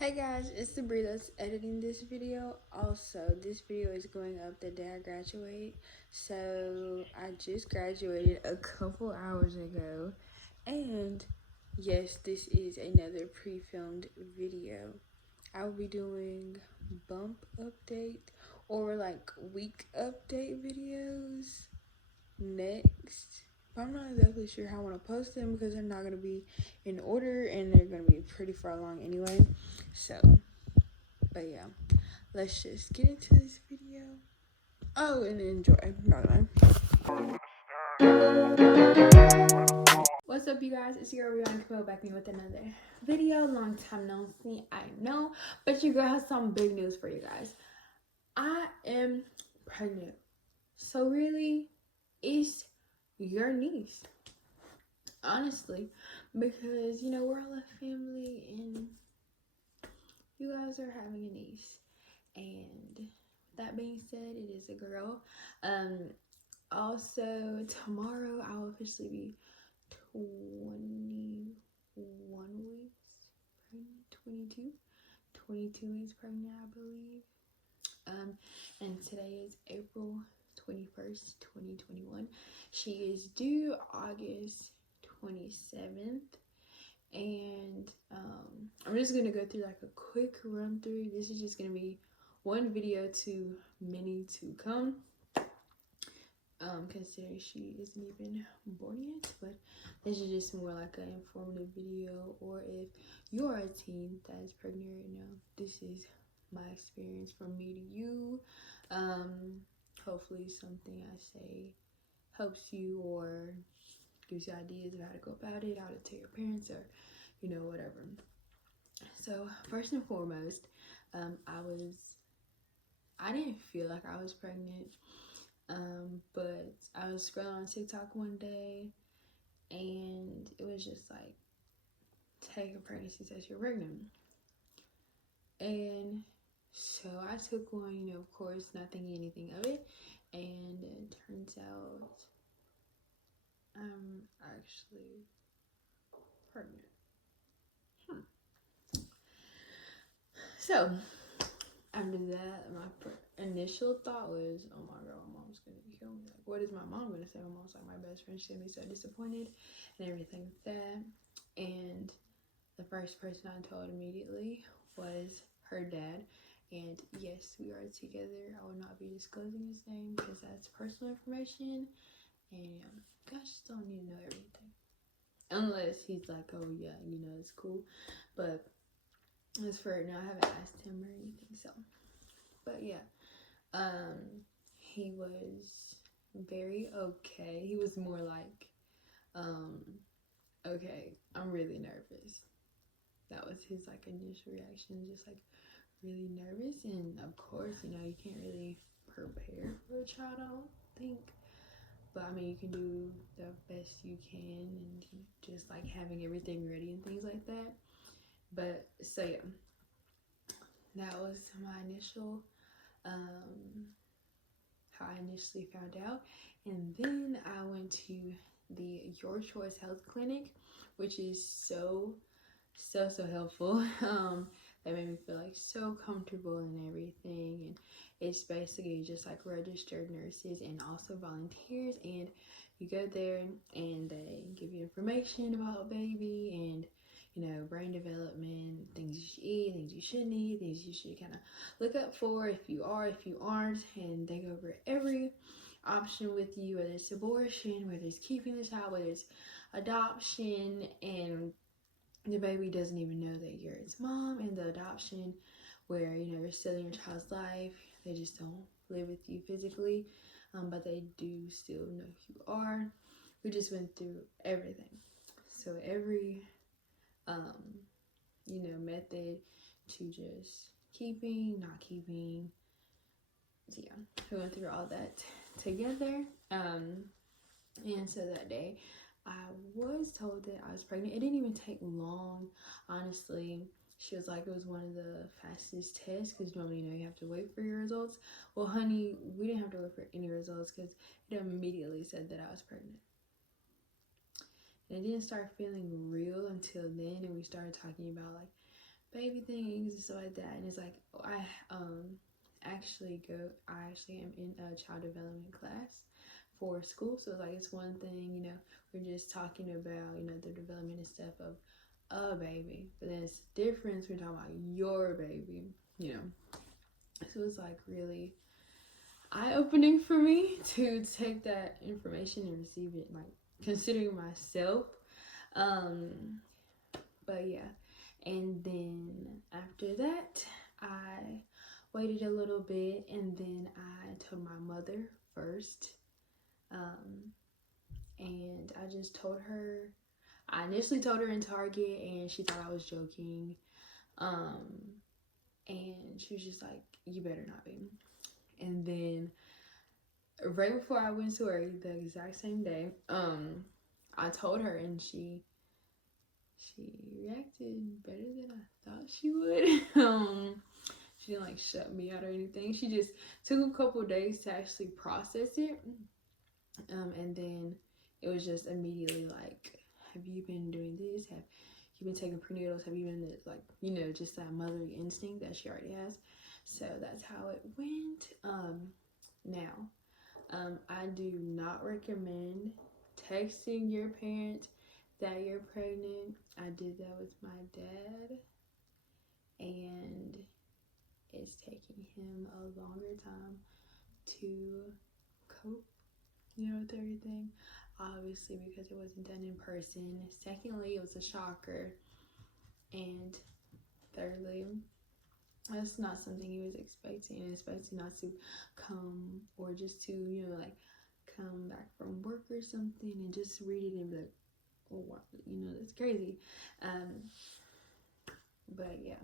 Hey guys, it's the Bree that's editing this video. Also, this video is going up the day I graduate. So, I just graduated a couple hours ago. And yes, this is another pre-filmed video. I will be doing bump update or like week update videos next. But I'm not exactly sure how I want to post them because they're not going to be in order and they're going to be pretty far along anyway. So, but yeah, let's just get into this video. Oh, and enjoy, by the way. What's up, you guys? It's your girl BreannaCamille back with another video. Long time no see, I know, but your girl has some big news for you guys. I am pregnant. So really, it's your niece. Honestly, because we're all a family and you guys are having a niece. And that being said, it is a girl. Also, tomorrow I will officially be 21 weeks pregnant, 22 weeks pregnant, I believe. And today is April 21st, 2021. She is due August 27th. And I'm just gonna go through like a quick run through. This is just gonna be one video to many to come, considering she isn't even born yet. But this is just more like an informative video, or if you're a teen that is pregnant right now, this is my experience from me to you. Hopefully something I say helps you or gives you ideas of how to go about it, how to tell your parents, or whatever. So first and foremost, I didn't feel like I was pregnant, but I was scrolling on TikTok one day, and it was just like, take a pregnancy test, you're pregnant. And so I took one, of course, not thinking anything of it, and it turns out I'm actually pregnant. So after that, my initial thought was, oh my god, my mom's gonna kill me. Like, what is my mom gonna say? My mom's like my best friend. She's gonna be so disappointed and everything like that. And the first person I told immediately was her dad. And yes, we are together. I will not be disclosing his name because that's personal information. And guys just don't need to know everything. Unless he's like, oh yeah, it's cool. But as for right now, I haven't asked him or anything. So, but yeah, he was very okay. He was more like, okay, I'm really nervous. That was his like initial reaction, just like really nervous. And of course, you can't really prepare for a child, I don't think. But I mean, you can do the best you can, and just like having everything ready and things like that. But so yeah, that was my initial how I initially found out. And then I went to the Your Choice Health Clinic, which is so helpful. They made me feel like so comfortable and everything. And it's basically just like registered nurses and also volunteers. And you go there and they give you information about baby and brain development, things you should eat, things you shouldn't eat, things you should kind of look up for if you are, if you aren't. And they go over every option with you, whether it's abortion, whether it's keeping the child, whether it's adoption. And the baby doesn't even know that you're its mom. And the adoption, where you're still in your child's life, they just don't live with you physically, but they do still know who you are. We just went through everything. So every method to just keeping, not keeping. So yeah, we went through all that together. And so that day I was told that I was pregnant. It didn't even take long, honestly. She was like, it was one of the fastest tests because normally you have to wait for your results. Well, honey, we didn't have to wait for any results because it immediately said that I was pregnant. And it didn't start feeling real until then, and we started talking about like baby things and stuff like that. And it's like, I actually am in a child development class for school. So like, it's one thing, you know, we're just talking about, you know, the development and stuff of a baby, but then it's difference when talking about your baby, you know. So it's like really eye-opening for me to take that information and receive it, like considering myself. But yeah, and then after that, I waited a little bit, and then I told my mother first. And I just told her, I initially told her in Target, and she thought I was joking. And she was just like, you better not be. And then right before I went to her, the exact same day, I told her, and she reacted better than I thought she would. She didn't like shut me out or anything. She just took a couple days to actually process it. And then it was just immediately like, have you been doing this? Have you been taking prenatals? Have you been, like, you know, just that motherly instinct that she already has. So that's how it went. Now, I do not recommend texting your parent that you're pregnant. I did that with my dad, and it's taking him a longer time to cope, you know, with everything. Obviously, because it wasn't done in person. Secondly, it was a shocker. And thirdly, that's not something he was expecting, especially not to come, or just to, you know, like come back from work or something and just read it and be like, oh wow, you know, that's crazy. But yeah,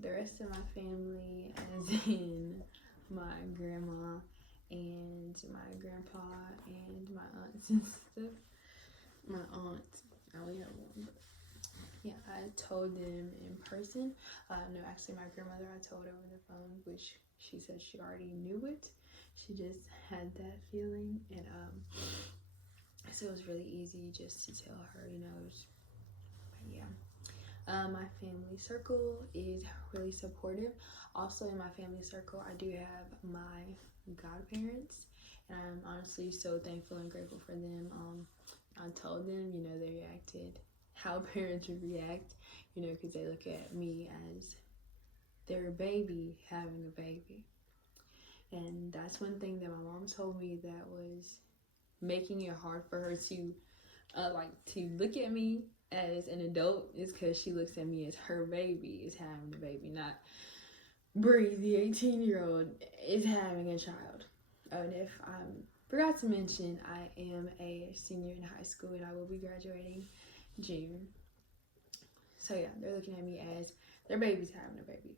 the rest of my family, as in my grandma and my grandpa and my aunts and stuff. My aunt, I only have one, but yeah, I told them in person. No, actually, my grandmother, I told over the phone, which she said she already knew it. She just had that feeling, and so it was really easy just to tell her, you know. But yeah. My family circle is really supportive. Also, in my family circle, I do have my godparents, and I'm honestly so thankful and grateful for them. I told them, you know, they reacted how parents would react, you know, because they look at me as their baby having a baby. And that's one thing that my mom told me that was making it hard for her to to look at me as an adult, is because she looks at me as her baby is having a baby, not Bree, the 18-year-old, is having a child. Oh, and if I forgot to mention, I am a senior in high school, and I will be graduating June. So yeah, they're looking at me as their baby's having a baby,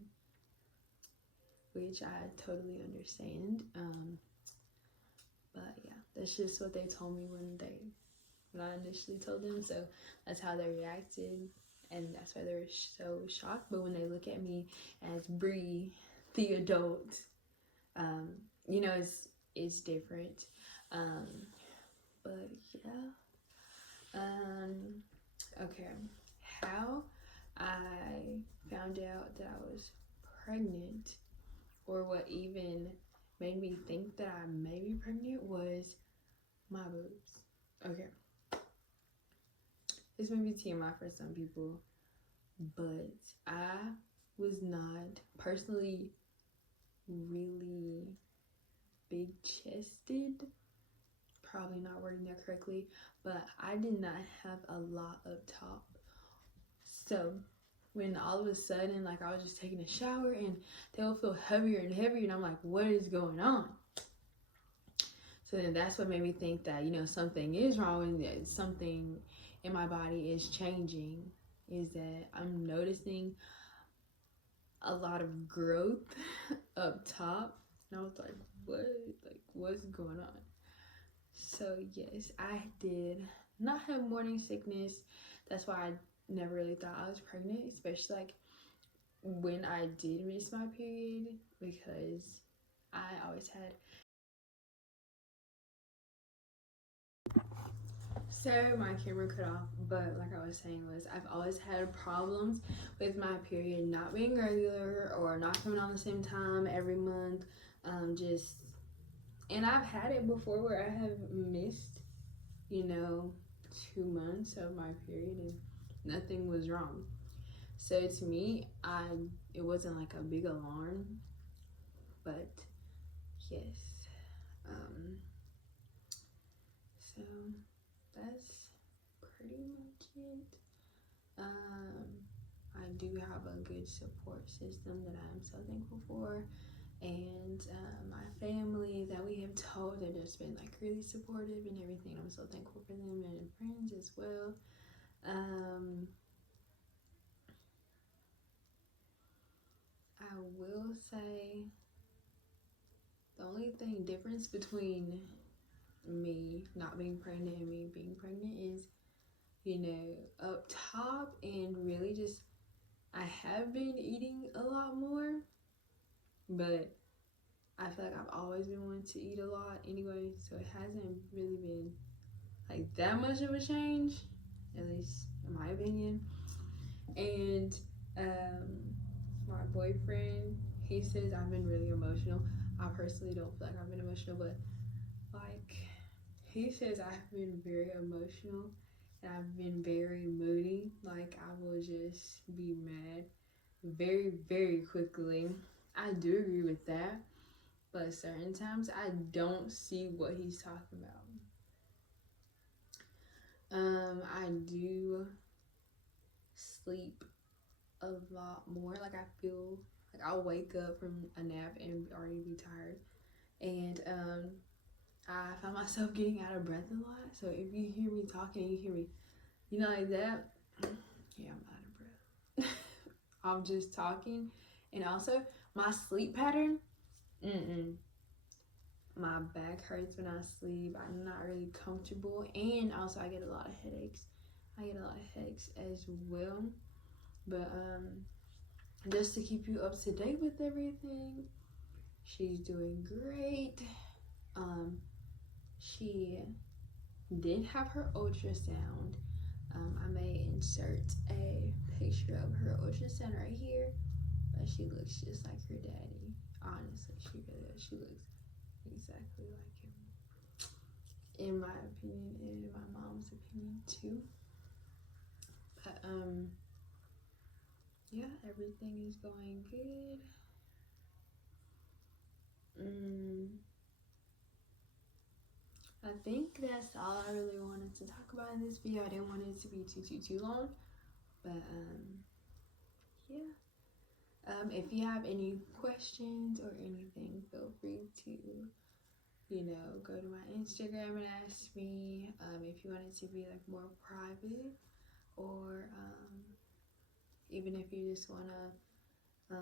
which I totally understand. But yeah, that's just what they told me when I initially told them. So that's how they reacted, and that's why they were so shocked. But when they look at me as Bree, the adult, you know, it's different. But yeah. Okay. How I found out that I was pregnant, or what even made me think that I may be pregnant, was my boobs. Okay. This may be TMI for some people, but I was not personally really big chested. Probably not wording that correctly, but I did not have a lot up top. So when all of a sudden, like, I was just taking a shower and they would feel heavier and heavier, and I'm like, what is going on? So then that's what made me think that, you know, something is wrong, and that something in my body is changing. Is that I'm noticing a lot of growth up top, and I was like, what? Like, what's going on? So yes, I did not have morning sickness. That's why I never really thought I was pregnant, especially like when I did miss my period, because I always had So my camera cut off, but like I was saying was I've always had problems with my period not being regular or not coming on the same time every month. And I've had it before where I have missed, 2 months of my period and nothing was wrong. So to me, it wasn't like a big alarm, but yes. So that's pretty much it. I do have a good support system that I'm so thankful for, and my family that we have told, they've just been like really supportive and everything. I'm so thankful for them, and friends as well. I will say the only thing difference between me not being pregnant and me being pregnant is, up top, and really just I have been eating a lot more, but I feel like I've always been wanting to eat a lot anyway, so it hasn't really been like that much of a change, at least in my opinion. And my boyfriend, he says I've been really emotional. I personally don't feel like I've been emotional, but like he says I've been very emotional and I've been very moody. Like I will just be mad very, very quickly. I do agree with that, but certain times I don't see what he's talking about. I do sleep a lot more. Like I feel like I'll wake up from a nap and already be tired. And I find myself getting out of breath a lot. So if you hear me talking, you hear me, like that, yeah, I'm out of breath. I'm just talking. And also, my sleep pattern, my back hurts when I sleep. I'm not really comfortable. And also, I get a lot of headaches. As well. But just to keep you up to date with everything, she's doing great. She did have her ultrasound. I may insert a picture of her ultrasound right here, but she looks just like her daddy. Honestly, she really does. She looks exactly like him, in my opinion, and in my mom's opinion too. But yeah, everything is going good. I think that's all I really wanted to talk about in this video. I didn't want it to be too long, but yeah. If you have any questions or anything, feel free to, go to my Instagram and ask me. If you want it to be like more private, or even if you just want to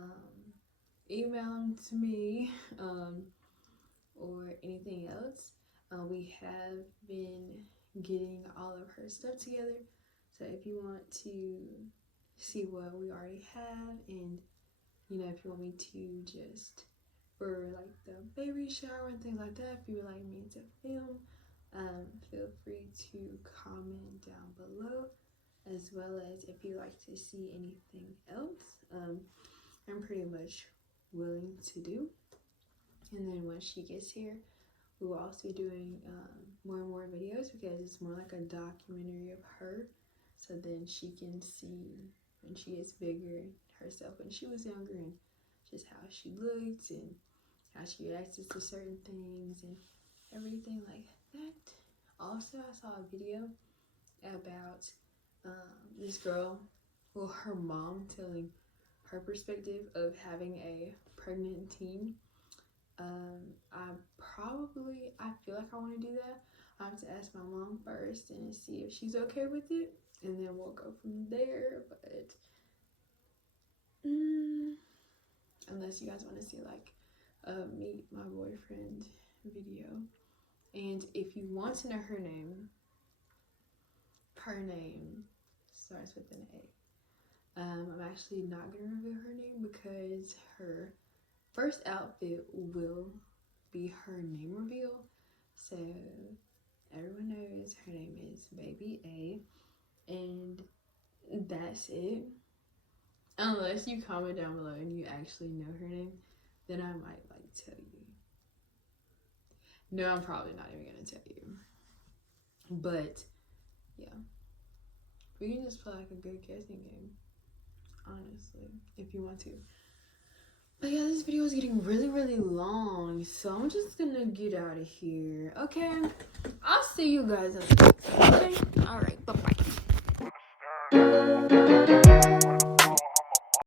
email them to me, or anything else. We have been getting all of her stuff together. So if you want to see what we already have, and if you want me to just for like the baby shower and things like that, if you would like me to film, feel free to comment down below, as well as if you like to see anything else. I'm pretty much willing to do. And then once she gets here, we will also be doing more and more videos, because it's more like a documentary of her. So then she can see when she gets bigger herself when she was younger, and just how she looked and how she reacted to certain things and everything like that. Also, I saw a video about this girl, well, her mom telling her perspective of having a pregnant teen. I feel like I want to do that. I have to ask my mom first and see if she's okay with it, and then we'll go from there. But unless you guys want to see like a meet my boyfriend video, and if you want to know her name starts with an A. I'm actually not gonna reveal her name because her first outfit will be her name reveal. So everyone knows her name is Baby A, and that's it. Unless you comment down below and you actually know her name, then I might like tell you. No, I'm probably not even gonna tell you. But yeah, we can just play like a good guessing game, honestly, if you want to. But yeah, this video is getting really long, so I'm just gonna get out of here. Okay, I'll see you guys in the next one. Okay, all right, bye bye.